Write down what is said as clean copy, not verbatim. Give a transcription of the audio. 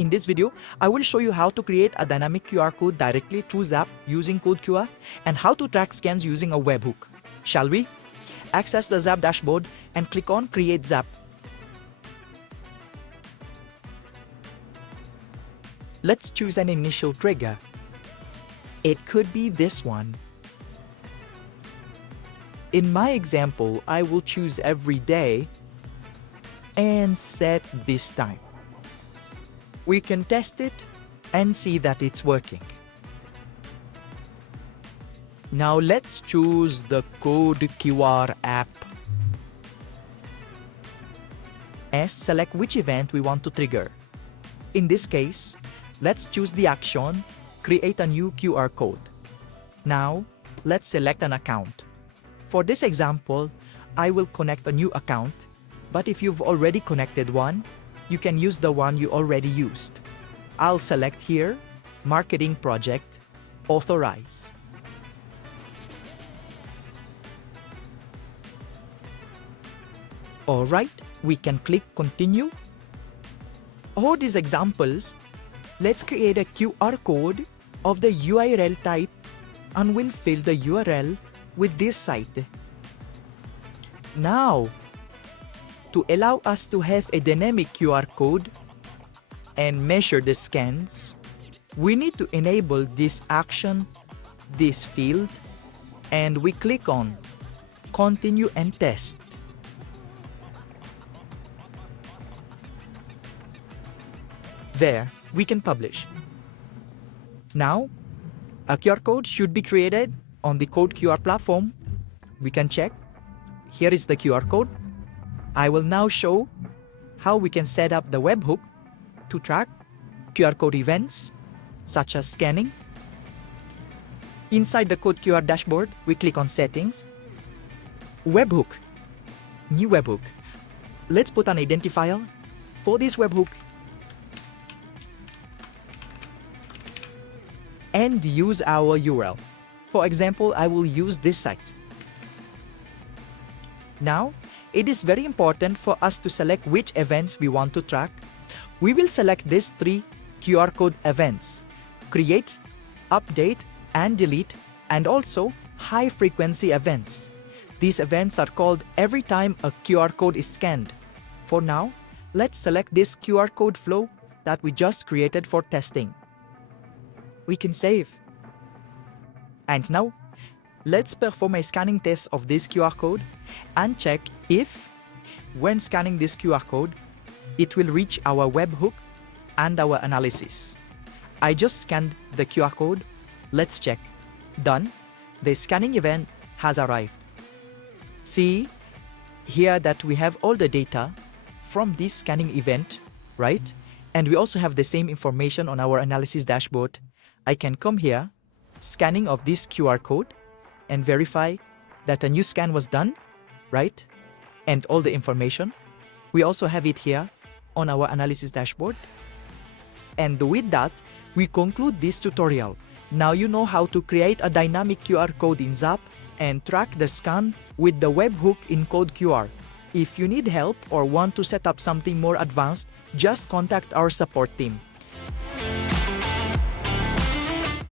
In this video, I will show you how to create a dynamic QR code directly through Zap using CodeQR and how to track scans using a webhook. Shall we? Access the Zap dashboard and click on Create Zap. Let's choose an initial trigger. It could be this one. In my example, I will choose every day and set this time. We can test it and see that it's working. Now let's choose the CodeQR app. Select which event we want to trigger. In this case, let's choose the action, create a new QR code. Now, let's select an account. For this example, I will connect a new account, but if you've already connected one, you can use the one you already used. I'll select here, Marketing Project, Authorize. Alright, we can click Continue. For these examples, let's create a QR code of the URL type and we'll fill the URL with this site. Now, to allow us to have a dynamic QR code and measure the scans, we need to enable this action, this field, and we click on Continue and Test. There, we can publish. Now, a QR code should be created on the CodeQR platform. We can check. Here is the QR code. I will now show how we can set up the webhook to track QR code events, such as scanning. Inside the CodeQR dashboard, we click on Settings, Webhook, New Webhook. Let's put an identifier for this webhook and use our URL. For example, I will use this site. Now, it is very important for us to select which events we want to track. We will select these three QR code events: create, update, and delete, and also high-frequency events. These events are called every time a QR code is scanned. For now, let's select this QR code flow that we just created for testing. We can save. And now, let's perform a scanning test of this QR code and check if, when scanning this QR code, it will reach our webhook and our analysis. I just scanned the QR code. Let's check. Done. The scanning event has arrived. See here that we have all the data from this scanning event, right? And we also have the same information on our analysis dashboard. I can come here, scanning of this QR code, and verify that a new scan was done, right? And all the information. We also have it here on our analysis dashboard. And with that, we conclude this tutorial. Now you know how to create a dynamic QR code in Zap and track the scan with the webhook in CodeQR. If you need help or want to set up something more advanced, just contact our support team.